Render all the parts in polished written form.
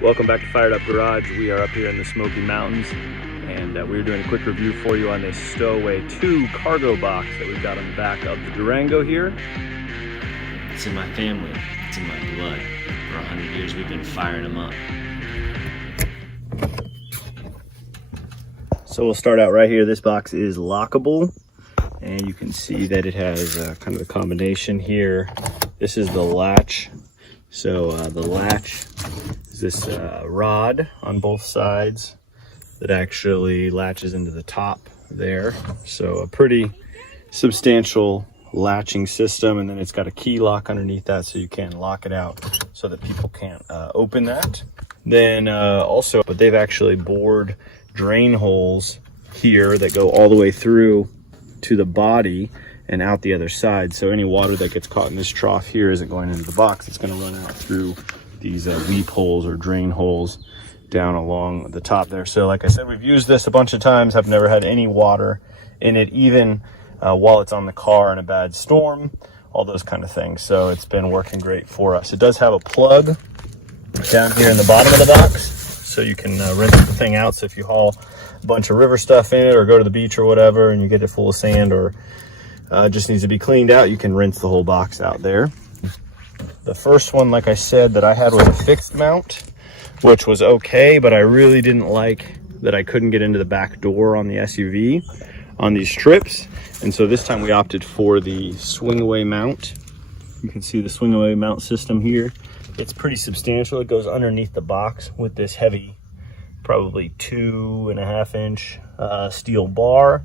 Welcome back to Fired Up Garage. We are up here in the Smoky Mountains, and we're doing a quick review for you on this Stowaway2 Cargo box that we've got on the back of the Durango here. It's in my family, it's in my blood. For 100 years we've been firing them up. So we'll start out right here. This box is lockable, and you can see that it has kind of a combination here. This is the latch. So the latch is this rod on both sides that actually latches into the top there. So a pretty substantial latching system, and then it's got a key lock underneath that so you can lock it out so that people can't open that. Then also, but they've actually bored drain holes here that go all the way through to the body and out the other side, so any water that gets caught in this trough here isn't going into the box. It's going to run out through these weep holes or drain holes down along the top there. So like I said, we've used this a bunch of times. I've never had any water in it, even while it's on the car in a bad storm, all those kind of things. So it's been working great for us. It does have a plug down here in the bottom of the box, so you can rinse the thing out. So if you haul a bunch of river stuff in it or go to the beach or whatever and you get it full of sand or just needs to be cleaned out, you can rinse the whole box out there. The first one, like I said, that I had was a fixed mount, which was okay, but I really didn't like that I couldn't get into the back door on the SUV on these trips. And so this time we opted for the Swingaway mount. You can see the Swingaway mount system here. It's pretty substantial. It goes underneath the box with this heavy, probably 2.5 inch steel bar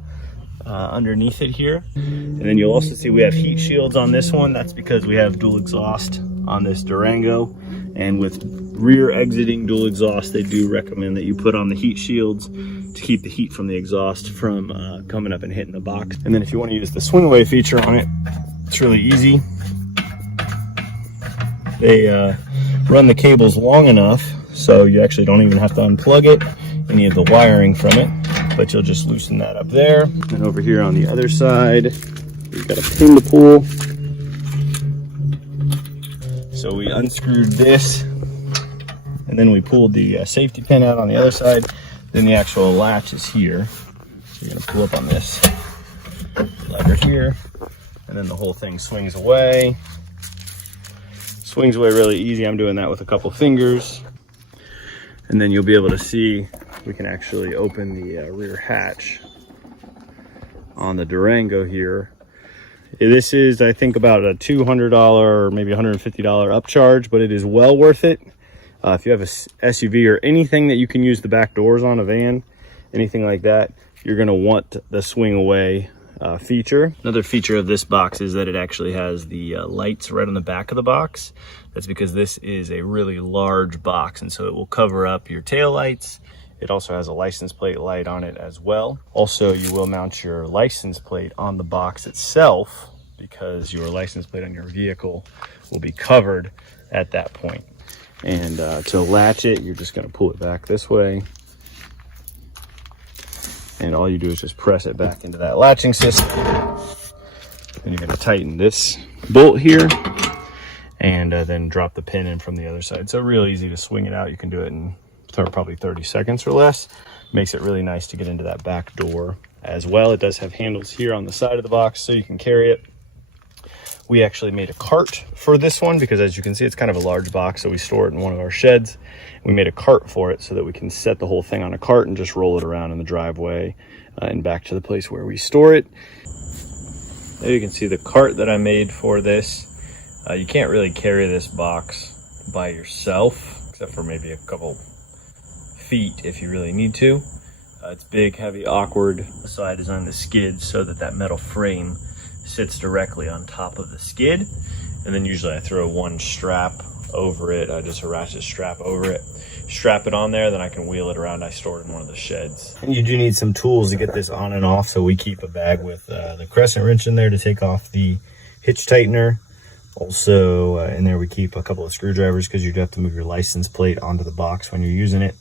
underneath it here. And then you'll also see we have heat shields on this one. That's because we have dual exhaust on this Durango, and with rear exiting dual exhaust, they do recommend that you put on the heat shields to keep the heat from the exhaust from coming up and hitting the box. And then if you want to use the Swingaway feature on it, it's really easy. They run the cables long enough so you actually don't even have to unplug it, any of the wiring from it, but you'll just loosen that up there. And over here on the other side, we've got a pin to pull. So we unscrewed this, and then we pulled the safety pin out on the other side. Then the actual latch is here. So you're gonna pull up on this lever here, and then the whole thing swings away. Swings away really easy. I'm doing that with a couple fingers. And then you'll be able to see we can actually open the rear hatch on the Durango here. This is, I think, about a $200 or maybe $150 upcharge, but it is well worth it. If you have a SUV or anything that you can use the back doors on, a van, anything like that, you're going to want the Swingaway feature. Another feature of this box is that it actually has the lights right on the back of the box. That's because this is a really large box, and so it will cover up your tail lights. It also has a license plate light on it as well. Also, you will mount your license plate on the box itself, because your license plate on your vehicle will be covered at that point. And to latch it, you're just going to pull it back this way. And all you do is just press it back into that latching system. Then you're going to tighten this bolt here, and then drop the pin in from the other side. So real easy to swing it out. You can do it in probably 30 seconds or less. Makes it really nice to get into that back door as well. It does have handles here on the side of the box so you can carry it. We actually made a cart for this one because, as you can see, it's kind of a large box, so we store it in one of our sheds. We made a cart for it so that we can set the whole thing on a cart and just roll it around in the driveway and back to the place where we store it. There you can see the cart that I made for this. You can't really carry this box by yourself, except for maybe a couple feet if you really need to. It's big, heavy, awkward. So I designed the skid so that that metal frame sits directly on top of the skid, and then usually I throw one strap over it, just a ratchet strap over it, strap it on there, then I can wheel it around. I store it in one of the sheds. And you do need some tools to get this on and off, so we keep a bag with the crescent wrench in there to take off the hitch tightener. Also in there we keep a couple of screwdrivers because you do have to move your license plate onto the box when you're using it.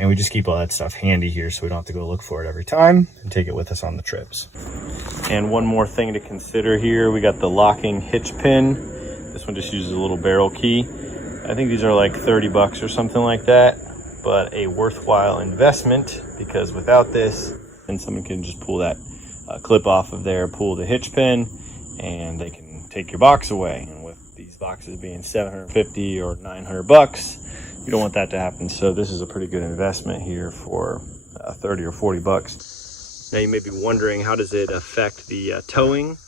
And we just keep all that stuff handy here so we don't have to go look for it every time, and take it with us on the trips. And one more thing to consider here, we got the locking hitch pin. This one just uses a little barrel key. I think these are like 30 bucks or something like that, but a worthwhile investment, because without this, then someone can just pull that clip off of there, pull the hitch pin, and they can take your box away. And with these boxes being 750 or 900 bucks, you don't want that to happen. So this is a pretty good investment here for 30 or 40 bucks. Now you may be wondering, how does it affect the towing?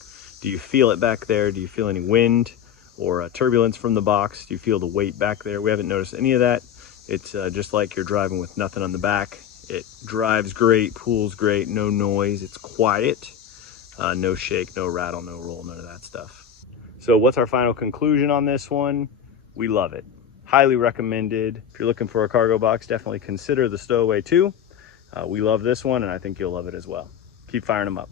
Do you feel it back there? Do you feel any wind or turbulence from the box? Do you feel the weight back there? We haven't noticed any of that. It's just like you're driving with nothing on the back. It drives great, pulls great, no noise, it's quiet, no shake, no rattle, no roll, none of that stuff. So what's our final conclusion on this one? We love it. Highly recommended. If you're looking for a cargo box, definitely consider the Stowaway 2. We love this one, and I think you'll love it as well. Keep firing them up.